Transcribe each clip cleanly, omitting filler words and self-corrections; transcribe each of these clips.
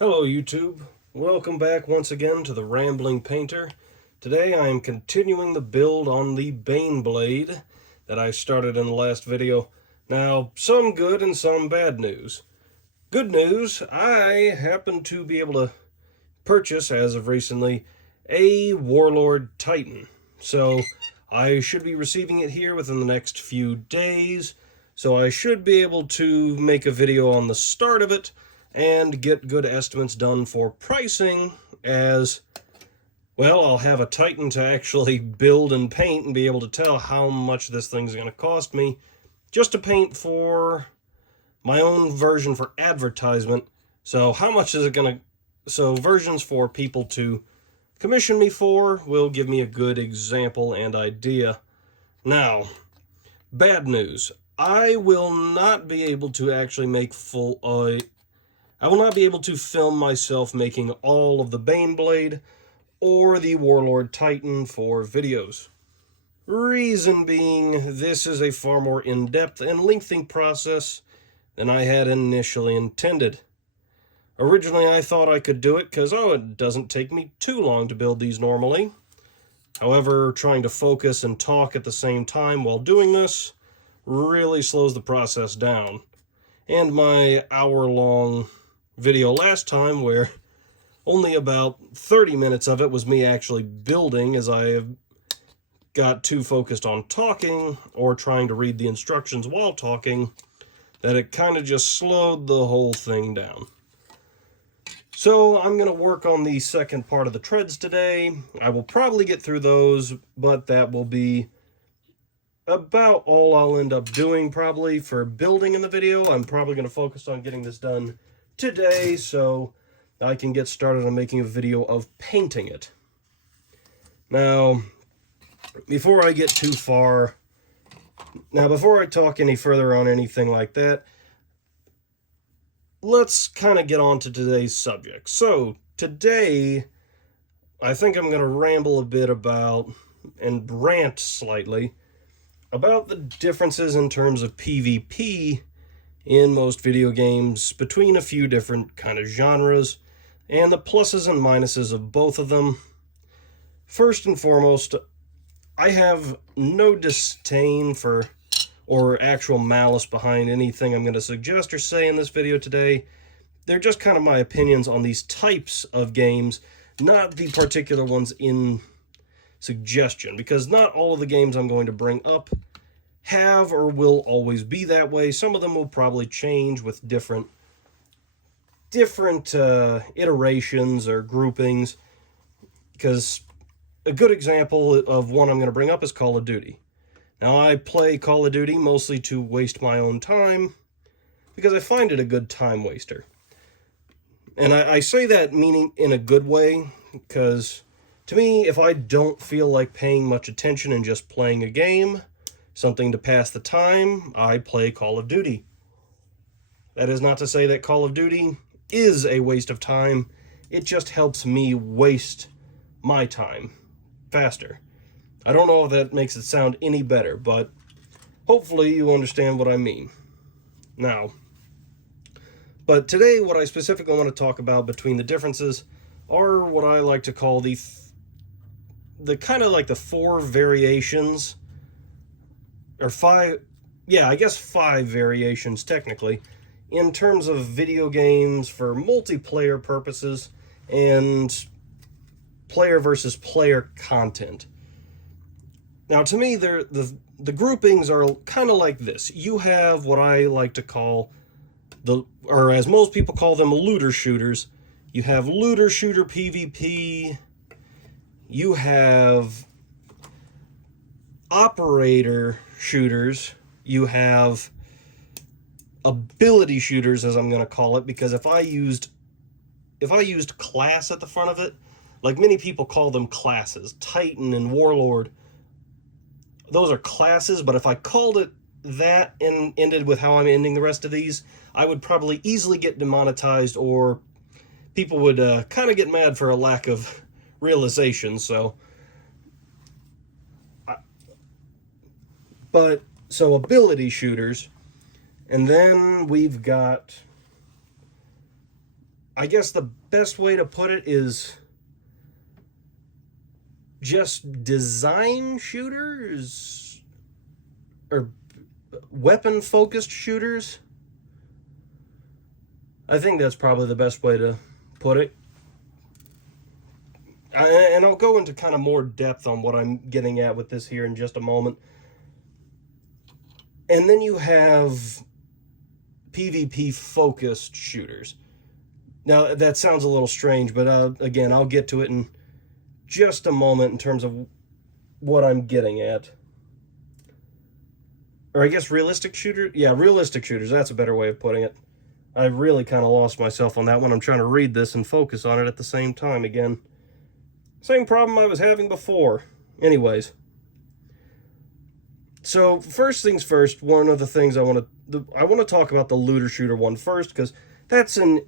Hello YouTube, welcome back once again to the Rambling Painter. Today I am continuing the build on the Bane Blade that I started in the last video. Now, some good and some bad news. Good news, I happen to be able to purchase, as of recently, a Warlord Titan. So I should be receiving it here within the next few days. So I should be able to make a video on the start of it and get good estimates done for pricing, as, well, I'll have a Titan to actually build and paint and be able to tell how much this thing's going to cost me just to paint for my own version for advertisement. So how much is it going to... So versions for people to commission me for will give me a good example and idea. Now, bad news. I will not be able to actually make I will not be able to film myself making all of the Bane Blade or the Warlord Titan for videos. Reason being, this is a far more in-depth and lengthy process than I had initially intended. Originally, I thought I could do it because, it doesn't take me too long to build these normally. However, trying to focus and talk at the same time while doing this really slows the process down. And my hour-long video last time, where only about 30 minutes of it was me actually building, as I got too focused on talking or trying to read the instructions while talking, that it kind of just slowed the whole thing down. So I'm going to work on the second part of the treads today. I will probably get through those, but that will be about all I'll end up doing probably for building in the video. I'm probably going to focus on getting this done today so I can get started on making a video of painting it. Now, before I get too far, before I talk any further on anything like that, let's kind of get on to today's subject. So, today, I think I'm going to ramble a bit about, and rant slightly, about the differences in terms of PvP in most video games between a few different kind of genres, and the pluses and minuses of both of them. First and foremost, I have no disdain for or actual malice behind anything I'm going to suggest or say in this video today. They're just kind of my opinions on these types of games, not the particular ones in suggestion, because not all of the games I'm going to bring up have or will always be that way. Some of them will probably change with different iterations or groupings, because a good example of one I'm going to bring up is Call of Duty. Now, I play Call of Duty mostly to waste my own time, because I find it a good time waster. And I say that meaning in a good way, because to me, if I don't feel like paying much attention and just playing a game, something to pass the time, I play Call of Duty. That is not to say that Call of Duty is a waste of time. It just helps me waste my time faster. I don't know if that makes it sound any better, but hopefully you understand what I mean. Now, but today what I specifically want to talk about between the differences are what I like to call the kind of like the four variations, or five variations technically, in terms of video games for multiplayer purposes and player versus player content. Now, to me, the groupings are kind of like this. You have what I like to call or as most people call them, looter shooters. You have looter shooter PvP. You have operator shooters. You have ability shooters, as I'm going to call it, because if I used class at the front of it, like many people call them classes, Titan and Warlord, those are classes, but if I called it that and ended with how I'm ending the rest of these, I would probably easily get demonetized, or people would kind of get mad for a lack of realization. So ability shooters, and then we've got I guess the best way to put it is just design shooters or weapon-focused shooters. I think that's probably the best way to put it. And I'll go into kind of more depth on what I'm getting at with this here in just a moment. And then you have PvP-focused shooters. Now, that sounds a little strange, but again, I'll get to it in just a moment in terms of what I'm getting at. Or I guess realistic shooters? Yeah, realistic shooters, that's a better way of putting it. I really kind of lost myself on that one. I'm trying to read this and focus on it at the same time again. Same problem I was having before. Anyways. So, first things first, one of the things I want to talk about the looter shooter one first, because that's an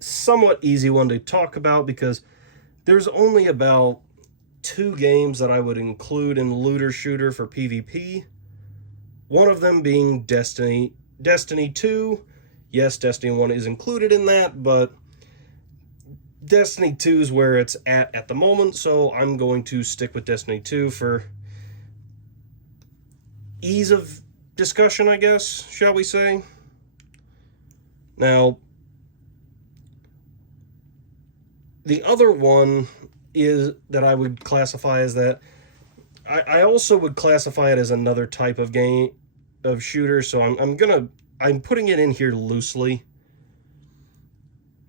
somewhat easy one to talk about, because there's only about 2 games that I would include in looter shooter for PvP. One of them being Destiny 2. Yes, Destiny 1 is included in that, but Destiny 2 is where it's at the moment, so I'm going to stick with Destiny 2 for ease of discussion, I guess, shall we say. Now, the other one is that I would classify as that. I also would classify it as another type of game of shooter, so I'm putting it in here loosely.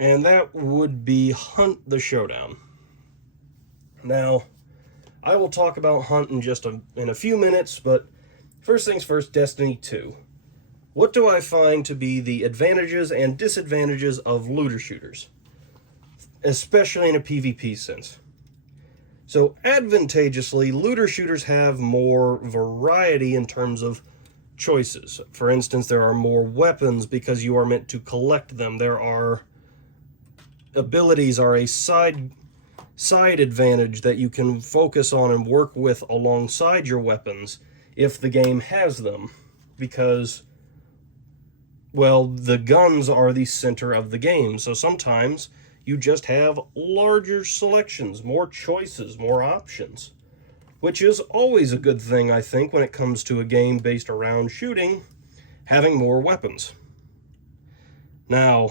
And that would be Hunt the Showdown. Now, I will talk about Hunt in a few minutes, but first things first, Destiny 2. What do I find to be the advantages and disadvantages of looter shooters? Especially in a PvP sense. So, advantageously, looter shooters have more variety in terms of choices. For instance, there are more weapons because you are meant to collect them. There are abilities are a side advantage that you can focus on and work with alongside your weapons if the game has them, because, well, the guns are the center of the game, so sometimes you just have larger selections, more choices, more options, which is always a good thing, I think, when it comes to a game based around shooting, having more weapons. Now,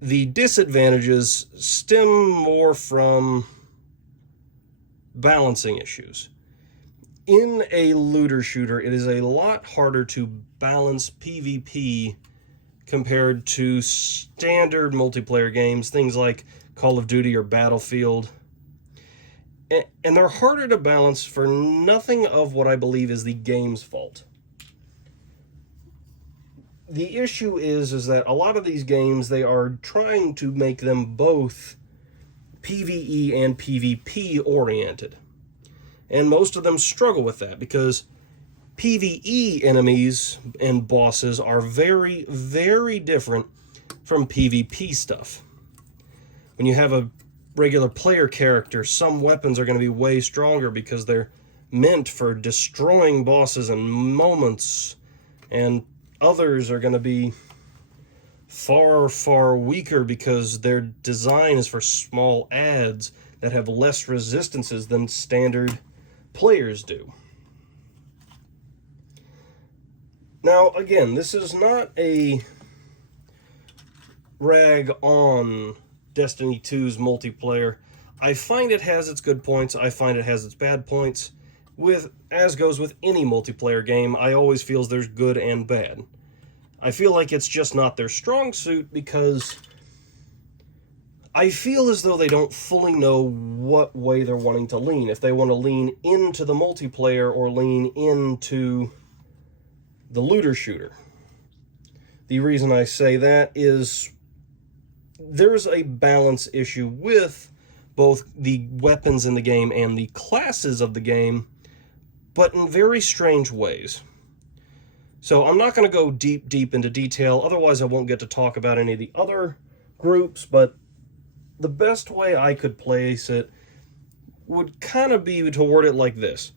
the disadvantages stem more from balancing issues. In a looter shooter, it is a lot harder to balance PvP compared to standard multiplayer games, things like Call of Duty or Battlefield. And they're harder to balance for nothing of what I believe is the game's fault. The issue is that a lot of these games, they are trying to make them both PvE and PvP oriented. And most of them struggle with that because PvE enemies and bosses are very, very different from PvP stuff. When you have a regular player character, some weapons are going to be way stronger because they're meant for destroying bosses in moments, and others are going to be far, far weaker because their design is for small adds that have less resistances than standard players do. Now, again, this is not a rag on Destiny 2's multiplayer. I find it has its good points. I find it has its bad points. As goes with any multiplayer game, I always feel there's good and bad. I feel like it's just not their strong suit because I feel as though they don't fully know what way they're wanting to lean. If they want to lean into the multiplayer or lean into the looter shooter. The reason I say that is there's a balance issue with both the weapons in the game and the classes of the game, but in very strange ways. So I'm not going to go deep into detail, otherwise I won't get to talk about any of the other groups, but the best way I could place it would kind of be to word it like this.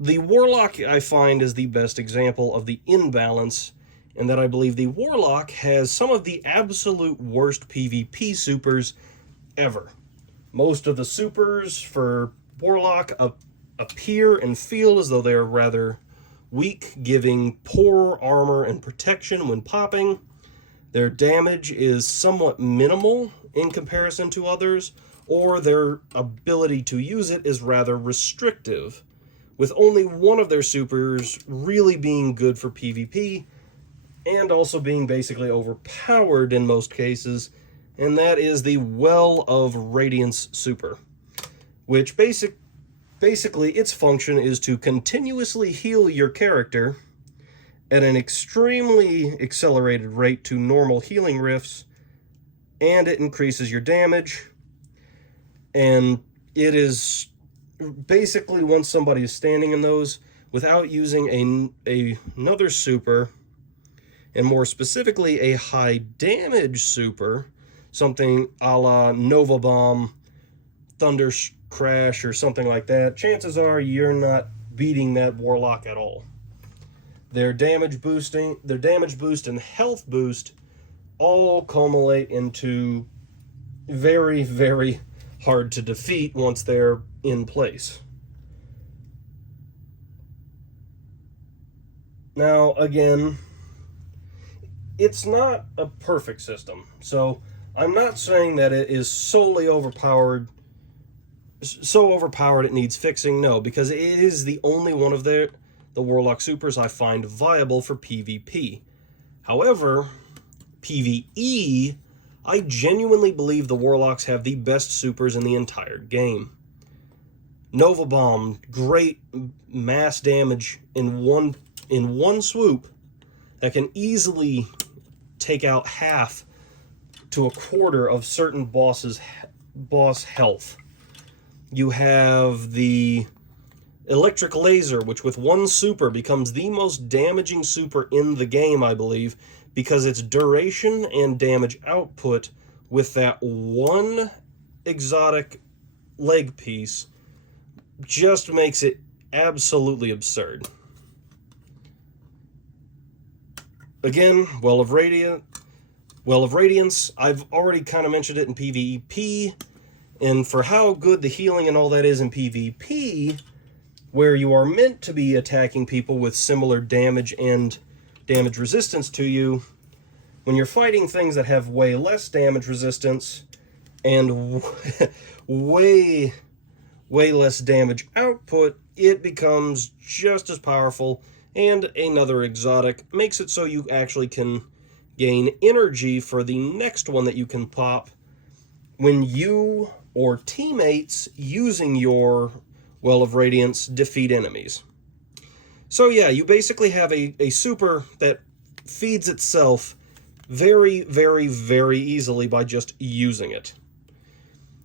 The Warlock, I find, is the best example of the imbalance and that I believe the Warlock has some of the absolute worst PvP supers ever. Most of the supers for Warlock appear and feel as though they are rather weak, giving poor armor and protection when popping. Their damage is somewhat minimal in comparison to others, or their ability to use it is rather restrictive, with only one of their supers really being good for PvP, and also being basically overpowered in most cases, and that is the Well of Radiance super, which basically its function is to continuously heal your character at an extremely accelerated rate to normal healing rifts, and it increases your damage, and it is basically, once somebody is standing in those, without using another super, and more specifically a high damage super, something a la Nova Bomb, Thunder Crash, or something like that, chances are you're not beating that Warlock at all. Their damage boost and health boost all culminate into very, very hard to defeat once they're in place. Now, again, it's not a perfect system, so I'm not saying that it is solely overpowered, so overpowered it needs fixing. No, because it is the only one of the Warlock supers I find viable for PvP. However, PvE, I genuinely believe the Warlocks have the best supers in the entire game. Nova Bomb, great mass damage in one swoop that can easily take out half to a quarter of certain boss health. You have the Electric Laser, which with one super becomes the most damaging super in the game, I believe, because its duration and damage output with that one exotic leg piece just makes it absolutely absurd. Again, Well of Radiance, I've already kind of mentioned it in PvP, and for how good the healing and all that is in PvP, where you are meant to be attacking people with similar damage and damage resistance to you, when you're fighting things that have way less damage resistance and way less damage output, it becomes just as powerful, and another exotic makes it so you actually can gain energy for the next one that you can pop when you or teammates using your Well of Radiance defeat enemies. So yeah, you basically have a super that feeds itself very, very, very easily by just using it.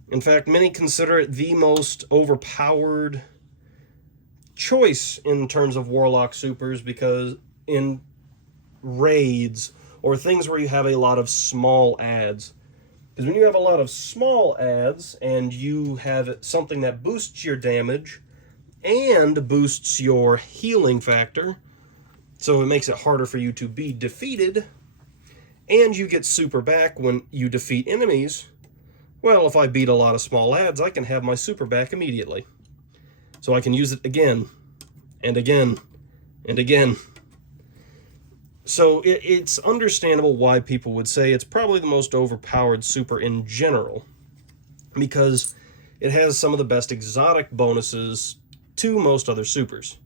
In fact, many consider it the most overpowered choice in terms of Warlock supers, because in raids or things where you have a lot of small adds, because when you have a lot of small adds and you have something that boosts your damage and boosts your healing factor, so it makes it harder for you to be defeated, and you get super back when you defeat enemies, well, if I beat a lot of small adds, I can have my super back immediately. So I can use it again, and again, and again. So it's understandable why people would say it's probably the most overpowered super in general, because it has some of the best exotic bonuses to most other supers.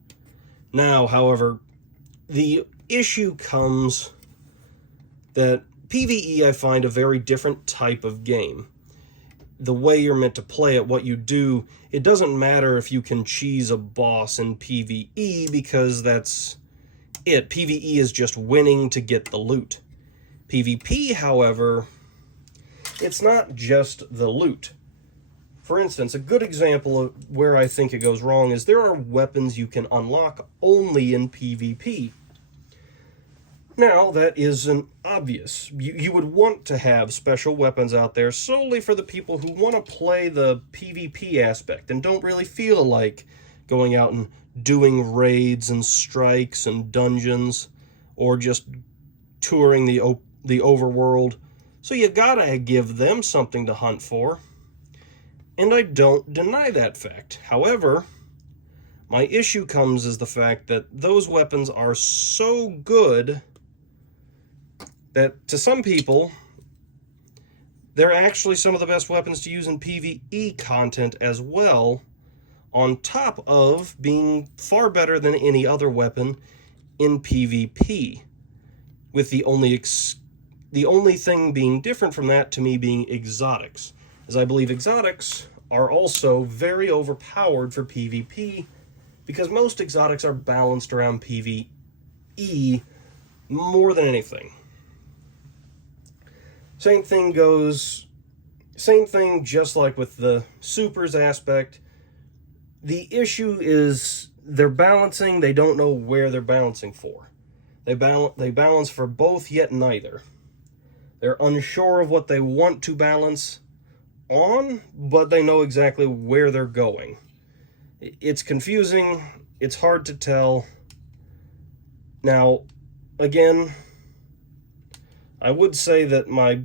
Now, however, the issue comes that PvE, I find, a very different type of game. The way you're meant to play it, what you do, it doesn't matter if you can cheese a boss in PvE, because that's it. PvE is just winning to get the loot. PvP, however, it's not just the loot. For instance, a good example of where I think it goes wrong is there are weapons you can unlock only in PvP. Now, that isn't obvious. You would want to have special weapons out there solely for the people who want to play the PvP aspect and don't really feel like going out and doing raids and strikes and dungeons, or just touring the overworld, so you gotta give them something to hunt for. And I don't deny that fact. However, my issue comes is the fact that those weapons are so good that to some people, they're actually some of the best weapons to use in PvE content as well, on top of being far better than any other weapon in PvP, with the only thing being different from that to me being exotics, as I believe exotics are also very overpowered for PvP, because most exotics are balanced around PvE more than anything. Same thing just like with the supers aspect. The issue is they're balancing, they don't know where they're balancing for. They balance for both, yet neither. They're unsure of what they want to balance on, but they know exactly where they're going. It's confusing, it's hard to tell. Now, again, I would say that my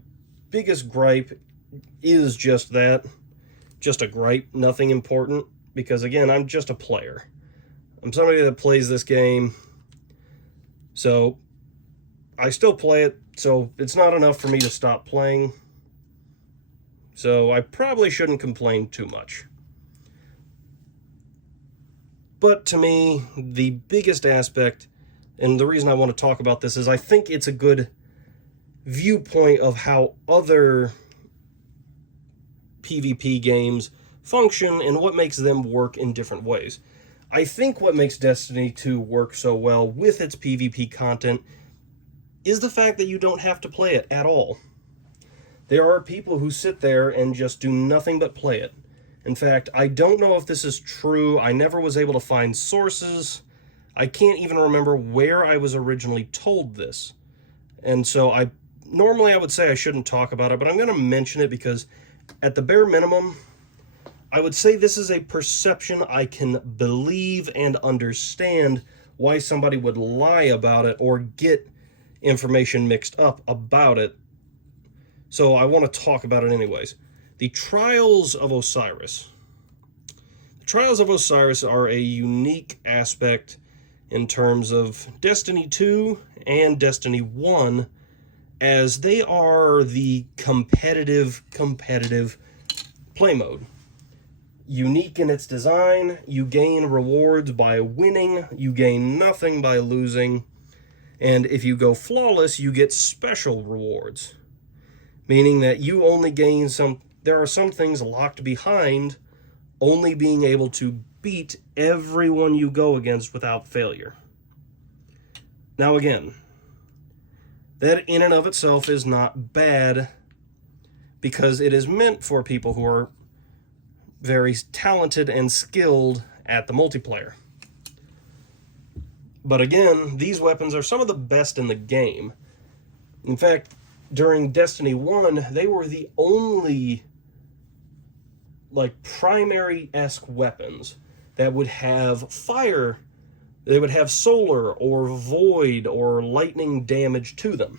biggest gripe is just that. Just a gripe, nothing important. Because again, I'm just a player. I'm somebody that plays this game. So, I still play it, so it's not enough for me to stop playing. So, I probably shouldn't complain too much. But to me, the biggest aspect, and the reason I want to talk about this, is I think it's a good viewpoint of how other PvP games function and what makes them work in different ways. I think what makes Destiny 2 work so well with its PvP content is the fact that you don't have to play it at all. There are people who sit there and just do nothing but play it. In fact, I don't know if this is true. I never was able to find sources. I can't even remember where I was originally told this. And so normally I would say I shouldn't talk about it, but I'm going to mention it because at the bare minimum, I would say this is a perception I can believe and understand why somebody would lie about it or get information mixed up about it. So I want to talk about it anyways. The Trials of Osiris. The Trials of Osiris are a unique aspect in terms of Destiny 2 and Destiny 1, as they are the competitive play mode. Unique in its design, you gain rewards by winning, you gain nothing by losing, and if you go flawless, you get special rewards. Meaning that you only gain there are some things locked behind only being able to beat everyone you go against without failure. Now again, that in and of itself is not bad, because it is meant for people who are very talented and skilled at the multiplayer. But again, these weapons are some of the best in the game. In fact, during Destiny 1, they were the only primary-esque weapons that would have fire. They would have solar or void or lightning damage to them.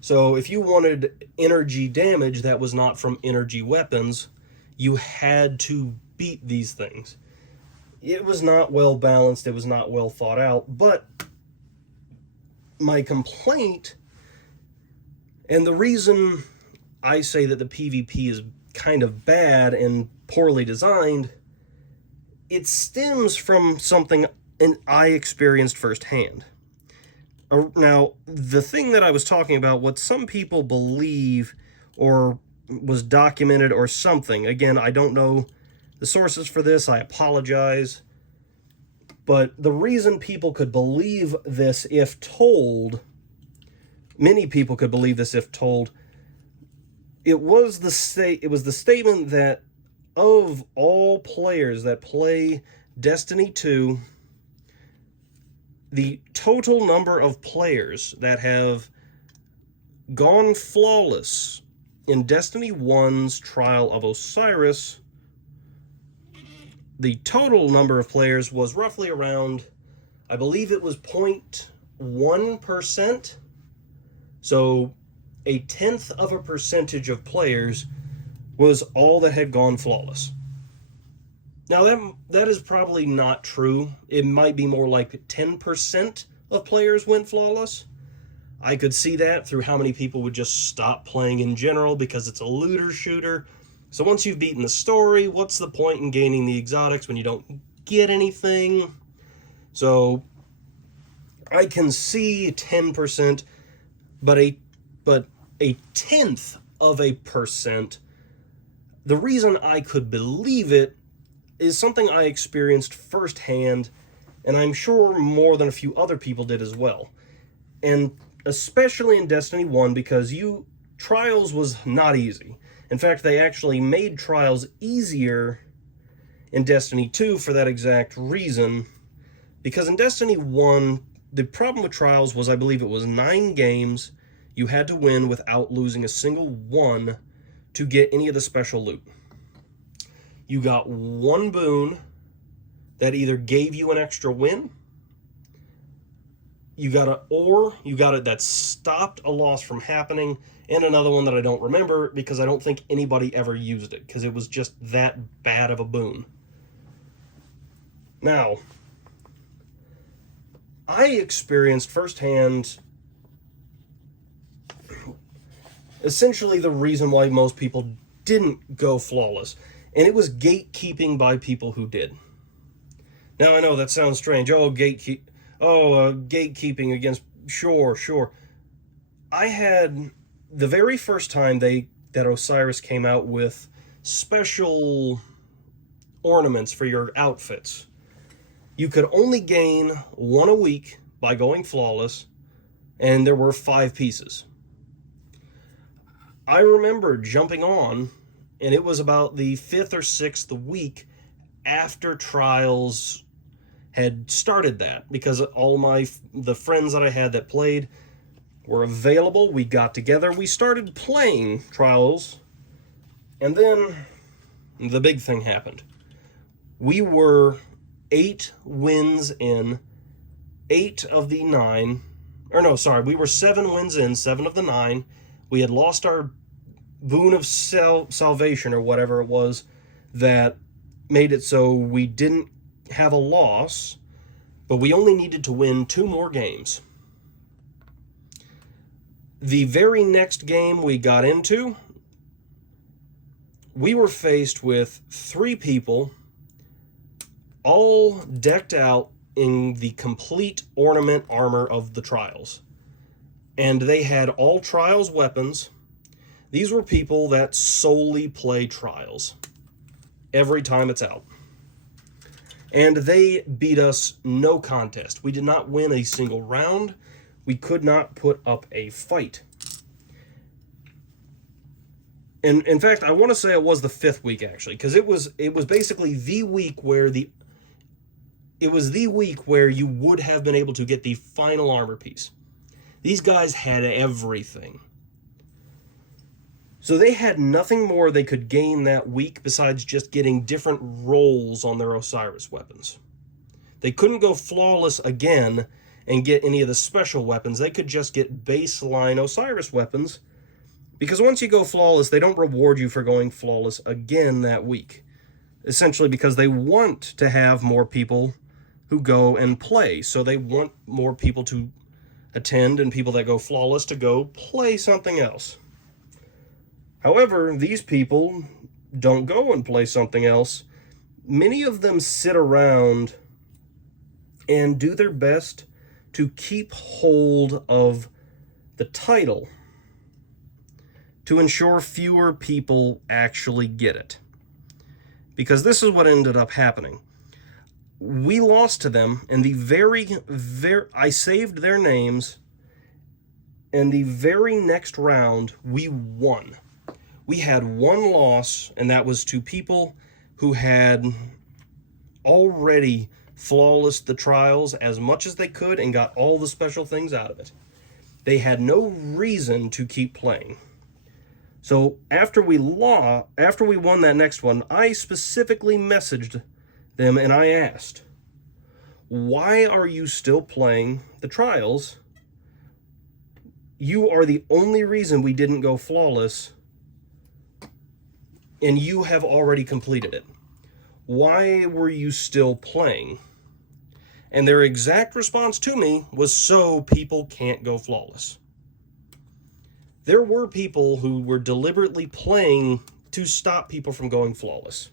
So if you wanted energy damage that was not from energy weapons, you had to beat these things. It was not well balanced, it was not well thought out, but my complaint, and the reason I say that the PvP is kind of bad and poorly designed, it stems from something I experienced firsthand. Now, the thing that I was talking about, what some people believe or was documented or something, again, I don't know the sources for this, I apologize, but the reason people could believe this if told, many people could believe this if told, it was the statement that of all players that play Destiny 2, the total number of players that have gone flawless in Destiny 1's Trial of Osiris, the total number of players was roughly around, I believe it was 1%, so a tenth of a percentage of players was all that had gone flawless. Now that is probably not true. It might be more like 10% of players went flawless. I could see that through how many people would just stop playing in general because it's a looter shooter. So once you've beaten the story, what's the point in gaining the exotics when you don't get anything? So I can see 10%, but a tenth of a percent, the reason I could believe it is something I experienced firsthand, and I'm sure more than a few other people did as well. And especially in Destiny 1, because Trials was not easy. In fact, they actually made Trials easier in Destiny 2 for that exact reason, because in Destiny 1, the problem with Trials was, I believe it was 9 games you had to win without losing a single one to get any of the special loot. You got one boon that either gave you an extra win, you got it that stopped a loss from happening, and another one that I don't remember because I don't think anybody ever used it because it was just that bad of a boon. Now, I experienced firsthand essentially the reason why most people didn't go flawless, and it was gatekeeping by people who did. Now, I know that sounds strange. Gatekeeping against... Sure. I had... The very first time that Osiris came out with special ornaments for your outfits, you could only gain one a week by going flawless, and there were 5 pieces. I remember jumping on, and it was about the 5th or 6th week after Trials had started that, because all the friends that I had that played were available. We got together, we started playing Trials, and then the big thing happened. We were 8 wins in, 8 of the 9, we were 7 wins in, 7 of the 9. We had lost our boon of salvation, or whatever it was, that made it so we didn't have a loss, but we only needed to win 2 more games. The very next game we got into, we were faced with 3 people, all decked out in the complete ornament armor of the Trials. And they had all Trials weapons. These were people that solely play Trials every time it's out. And they beat us no contest. We did not win a single round. We could not put up a fight. And in fact, I want to say it was the 5th week, actually, because it was basically the week where you would have been able to get the final armor piece. These guys had everything. So they had nothing more they could gain that week besides just getting different rolls on their Osiris weapons. They couldn't go flawless again and get any of the special weapons. They could just get baseline Osiris weapons, because once you go flawless, they don't reward you for going flawless again that week. Essentially because they want to have more people who go and play. So they want more people to attend and people that go flawless to go play something else. However, these people don't go and play something else. Many of them sit around and do their best to keep hold of the title to ensure fewer people actually get it. Because this is what ended up happening. We lost to them, and I saved their names, and the very next round, we won. We had 1 loss, and that was to people who had already flawless the Trials as much as they could and got all the special things out of it. They had no reason to keep playing. So after we won that next one, I specifically messaged them and I asked, Why are you still playing the trials? You are the only reason we didn't go flawless, and you have already completed it. Why were you still playing? And their exact response to me was, so people can't go flawless. There were people who were deliberately playing to stop people from going flawless,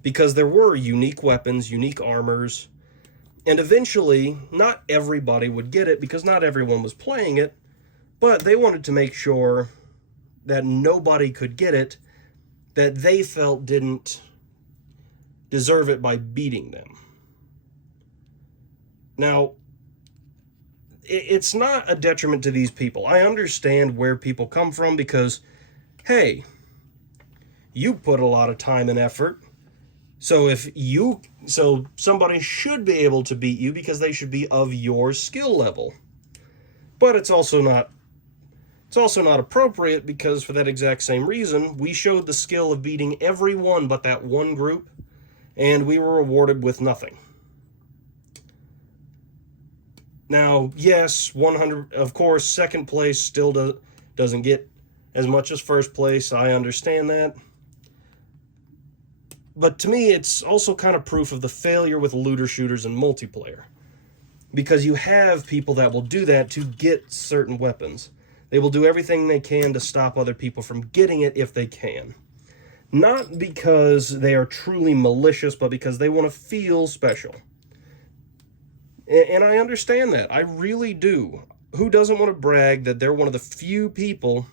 because there were unique weapons, unique armors, and eventually not everybody would get it because not everyone was playing it, but they wanted to make sure that nobody could get it that they felt didn't deserve it by beating them. Now, it's not a detriment to these people. I understand where people come from because, hey, you put a lot of time and effort. So somebody should be able to beat you because they should be of your skill level. But it's also not appropriate because for that exact same reason, we showed the skill of beating everyone but that one group, and we were rewarded with nothing. Now, yes, 100, of course, second place still doesn't get as much as first place. I understand that. But to me, it's also kind of proof of the failure with looter shooters and multiplayer. Because you have people that will do that to get certain weapons. They will do everything they can to stop other people from getting it if they can. Not because they are truly malicious, but because they want to feel special. And I understand that. I really do. Who doesn't want to brag that they're one of the few people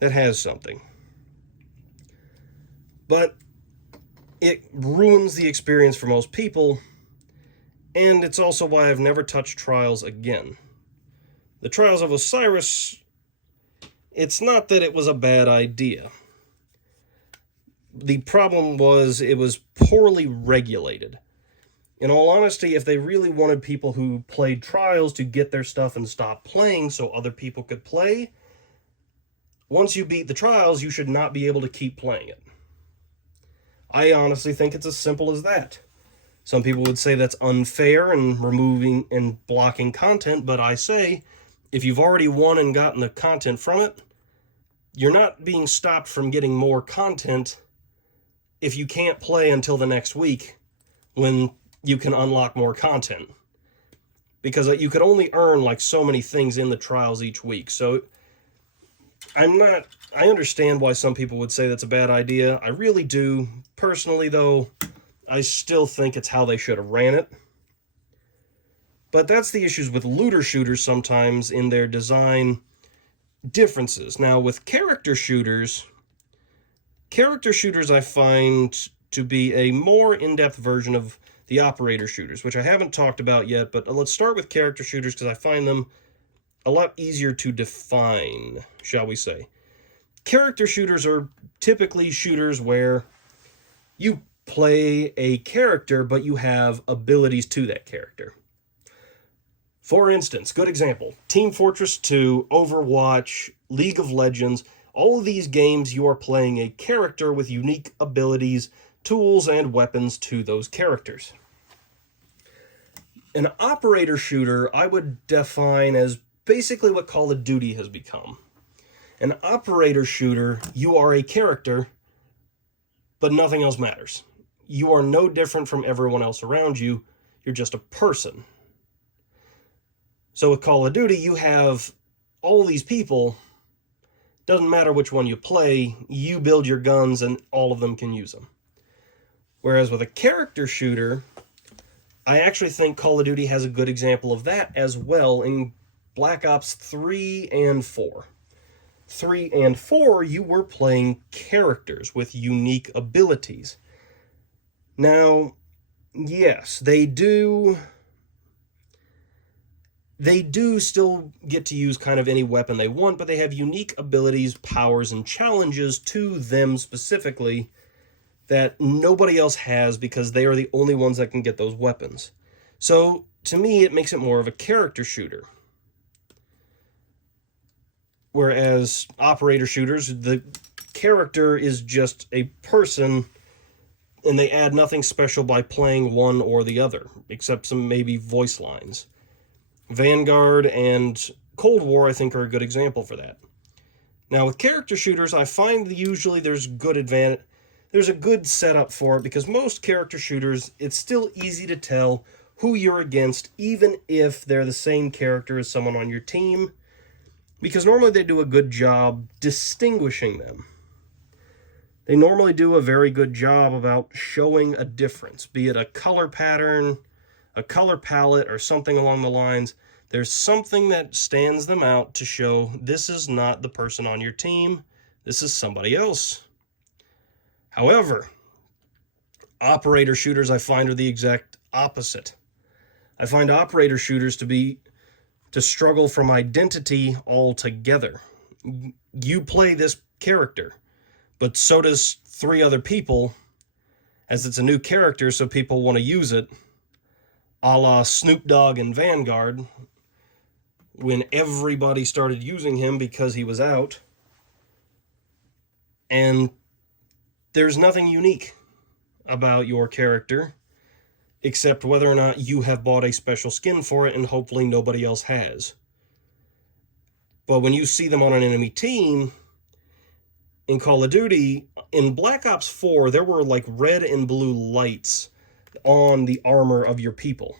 that has something? But it ruins the experience for most people, and it's also why I've never touched Trials again. The Trials of Osiris, it's not that it was a bad idea. The problem was it was poorly regulated. In all honesty, if they really wanted people who played Trials to get their stuff and stop playing so other people could play, once you beat the Trials, you should not be able to keep playing it. I honestly think it's as simple as that. Some people would say that's unfair and removing and blocking content, but I say, if you've already won and gotten the content from it, you're not being stopped from getting more content if you can't play until the next week when you can unlock more content. Because you could only earn like so many things in the trials each week. So I understand why some people would say that's a bad idea. I really do. Personally, though, I still think it's how they should have ran it. But that's the issues with looter shooters sometimes in their design differences. Now, with character shooters I find to be a more in-depth version of the operator shooters, which I haven't talked about yet, but let's start with character shooters because I find them a lot easier to define, shall we say. Character shooters are typically shooters where you play a character, but you have abilities to that character. For instance, good example, Team Fortress 2, Overwatch, League of Legends, all of these games you are playing a character with unique abilities, tools, and weapons to those characters. An operator shooter I would define as basically what Call of Duty has become. An operator shooter, you are a character, but nothing else matters. You are no different from everyone else around you. You're just a person. So with Call of Duty, you have all these people. Doesn't matter which one you play, you build your guns and all of them can use them. Whereas with a character shooter, I actually think Call of Duty has a good example of that as well in Black Ops 3 and 4. 3 and 4, you were playing characters with unique abilities. Now, yes, they do still get to use kind of any weapon they want, but they have unique abilities, powers, and challenges to them specifically that nobody else has because they are the only ones that can get those weapons. So, to me, it makes it more of a character shooter. Whereas operator shooters, the character is just a person and they add nothing special by playing one or the other, except some maybe voice lines. Vanguard and Cold War, I think, are a good example for that. Now, with character shooters, I find that usually there's a good setup for it, because most character shooters, it's still easy to tell who you're against, even if they're the same character as someone on your team, because normally they do a good job distinguishing them. They normally do a very good job about showing a difference, be it a color pattern, a color palette, or something along the lines. There's something that stands them out to show this is not the person on your team, this is somebody else. However, operator shooters I find are the exact opposite. I find operator shooters to struggle from identity altogether. You play this character, but so does 3 other people, as it's a new character, so people want to use it, a la Snoop Dogg and Vanguard, when everybody started using him because he was out. And there's nothing unique about your character, except whether or not you have bought a special skin for it, and hopefully nobody else has. But when you see them on an enemy team, in Call of Duty, in Black Ops 4, there were like red and blue lights on the armor of your people.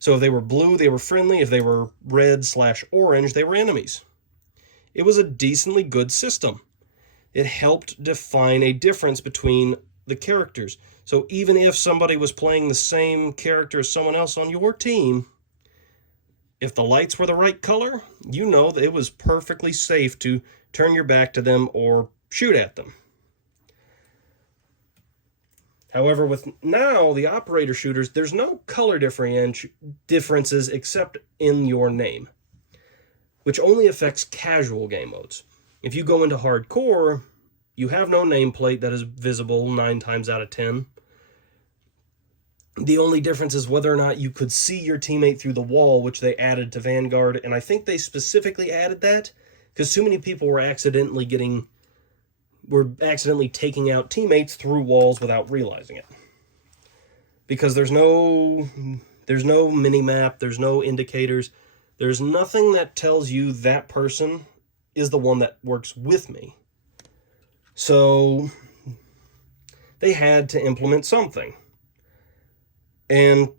So if they were blue, they were friendly. If they were red/orange, they were enemies. It was a decently good system. It helped define a difference between the characters. So even if somebody was playing the same character as someone else on your team, if the lights were the right color, you know that it was perfectly safe to turn your back to them or shoot at them. However, with now the operator shooters, there's no color differences except in your name, which only affects casual game modes. If you go into hardcore, you have no nameplate that is visible 9 times out of 10. The only difference is whether or not you could see your teammate through the wall, which they added to Vanguard, and I think they specifically added that because too many people were accidentally taking out teammates through walls without realizing it. Because there's no mini-map, there's no indicators, there's nothing that tells you that person is the one that works with me. So they had to implement something. And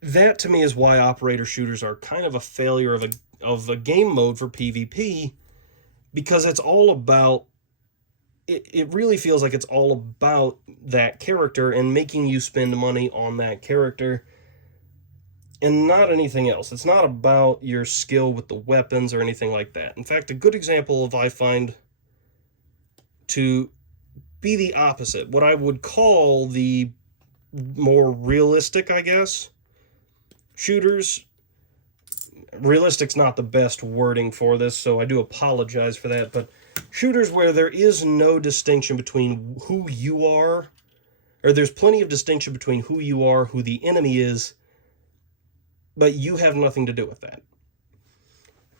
that to me is why operator shooters are kind of a failure of a game mode for PvP, because it's all about it really feels like it's all about that character and making you spend money on that character and not anything else. It's not about your skill with the weapons or anything like that. In fact, a good example I find to be the opposite, what I would call the more realistic, I guess, shooters. Realistic's not the best wording for this, so I do apologize for that, but shooters where there is no distinction between who you are, or there's plenty of distinction between who you are, who the enemy is, but you have nothing to do with that.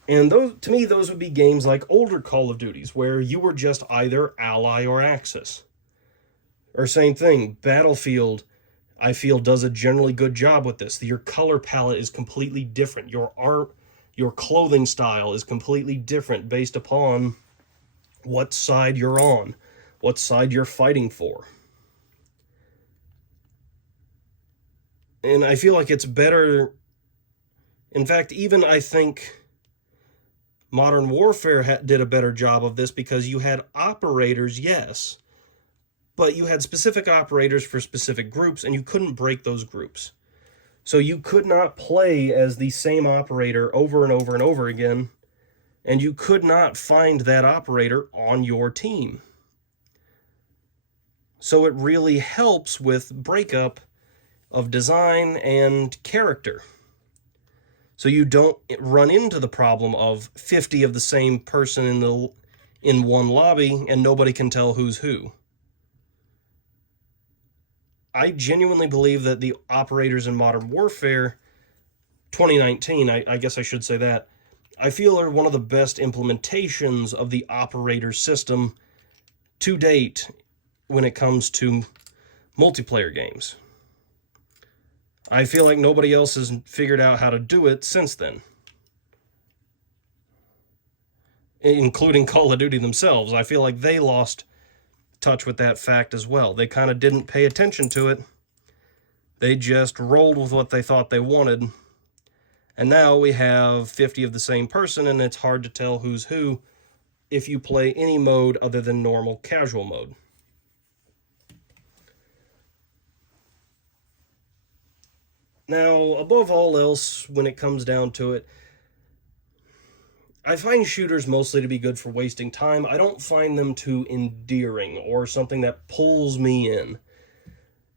And those, to me, those would be games like older Call of Duties, where you were just either ally or Axis. Or same thing, Battlefield, I feel, does a generally good job with this. Your color palette is completely different. Your art, your clothing style is completely different based upon what side you're on, what side you're fighting for. And I feel like it's better. In fact, even I think Modern Warfare did a better job of this, because you had operators, yes, but you had specific operators for specific groups, and you couldn't break those groups. So you could not play as the same operator over and over and over again, and you could not find that operator on your team. So it really helps with breakup of design and character. So you don't run into the problem of 50 of the same person in one lobby and nobody can tell who's who. I genuinely believe that the operators in Modern Warfare 2019, I guess I should say that, I feel are one of the best implementations of the operator system to date when it comes to multiplayer games. I feel like nobody else has figured out how to do it since then, including Call of Duty themselves. I feel like they lost touch with that fact as well. They kind of didn't pay attention to it. They just rolled with what they thought they wanted. And now we have 50 of the same person, and it's hard to tell who's who if you play any mode other than normal casual mode. Now, above all else, when it comes down to it, I find shooters mostly to be good for wasting time. I don't find them too endearing or something that pulls me in.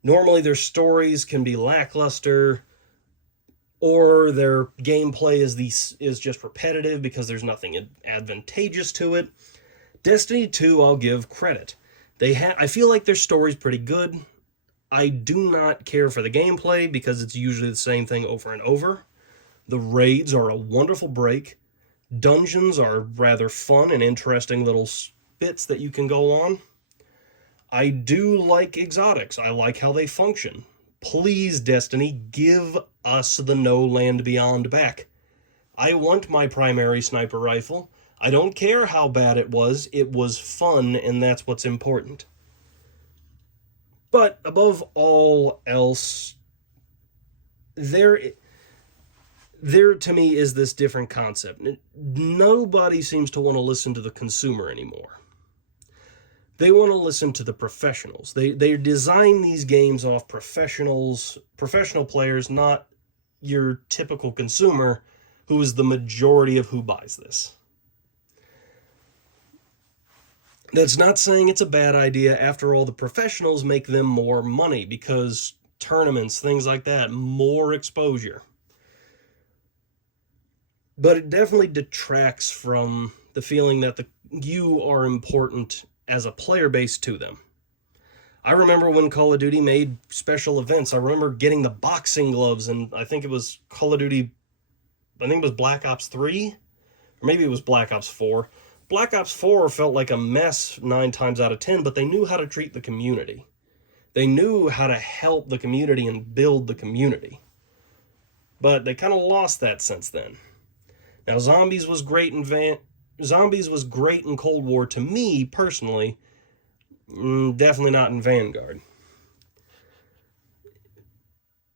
Normally their stories can be lackluster, or their gameplay is just repetitive because there's nothing advantageous to it. Destiny 2, I'll give credit. I feel like their story's pretty good. I do not care for the gameplay because it's usually the same thing over and over. The raids are a wonderful break. Dungeons are rather fun and interesting little bits that you can go on. I do like exotics. I like how they function. Please, Destiny, give us the No Land Beyond back. I want my primary sniper rifle. I don't care how bad it was fun, and that's what's important. But above all else, there to me is this different concept. Nobody seems to want to listen to the consumer anymore. They want to listen to the professionals. They design these games off professional players, not your typical consumer, who is the majority of who buys this. That's not saying it's a bad idea. After all, the professionals make them more money because tournaments, things like that, more exposure. But it definitely detracts from the feeling that you are important as a player base to them. I remember when Call of Duty made special events. I remember getting the boxing gloves, and I think it was Call of Duty, I think it was Black Ops 3, or maybe it was Black Ops 4. Black Ops 4 felt like a mess 9 times out of 10, but they knew how to treat the community. They knew how to help the community and build the community. But they kind of lost that since then. Now, Zombies was great in Cold War to me, personally. Definitely not in Vanguard.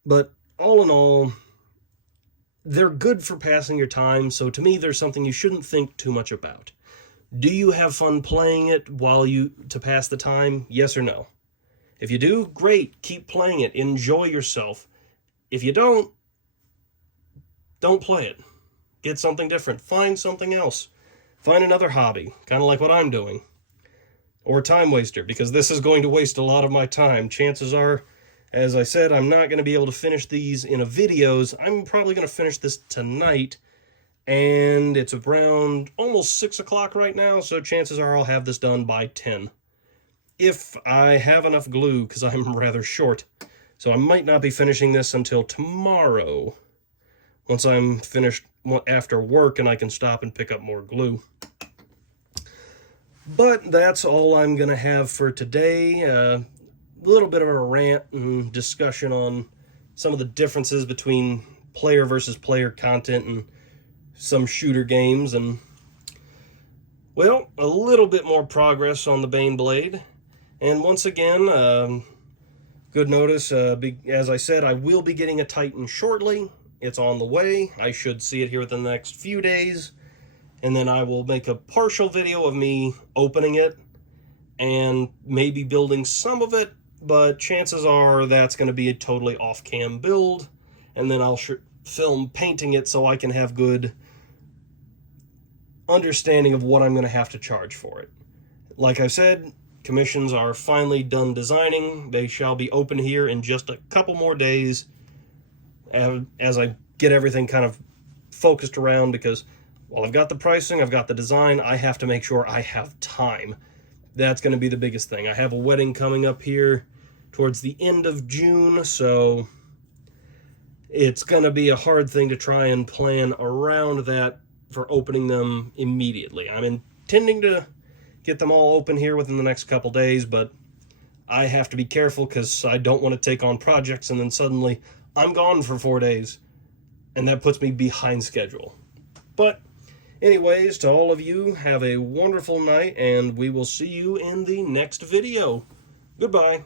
But all in all, they're good for passing your time, so to me, there's something you shouldn't think too much about. Do you have fun playing it to pass the time? Yes or no? If you do, great, keep playing it. Enjoy yourself. If you don't play it. Get something different. Find something else. Find another hobby, kind of like what I'm doing. Or time waster, because this is going to waste a lot of my time. Chances are, as I said, I'm not going to be able to finish these in a videos. I'm probably going to finish this tonight, and it's around almost 6 o'clock right now, so chances are I'll have this done by 10. If I have enough glue, because I'm rather short. So I might not be finishing this until tomorrow, once I'm finished after work and I can stop and pick up more glue. But that's all I'm going to have for today. A little bit of a rant and discussion on some of the differences between player versus player content and some shooter games. And, well, a little bit more progress on the Baneblade. And once again, good notice, as I said, I will be getting a Titan shortly. It's on the way. I should see it here within the next few days. And then I will make a partial video of me opening it and maybe building some of it, but chances are that's going to be a totally off-cam build. And then I'll film painting it so I can have good understanding of what I'm going to have to charge for it. Like I said, commissions are finally done designing. They shall be open here in just a couple more days as I get everything kind of focused around, because while I've got the pricing, I've got the design, I have to make sure I have time. That's going to be the biggest thing. I have a wedding coming up here towards the end of June, so it's going to be a hard thing to try and plan around that for opening them immediately. I'm intending to get them all open here within the next couple days, but I have to be careful because I don't want to take on projects and then suddenly I'm gone for 4 days. And that puts me behind schedule. But anyways, to all of you, have a wonderful night, and we will see you in the next video. Goodbye.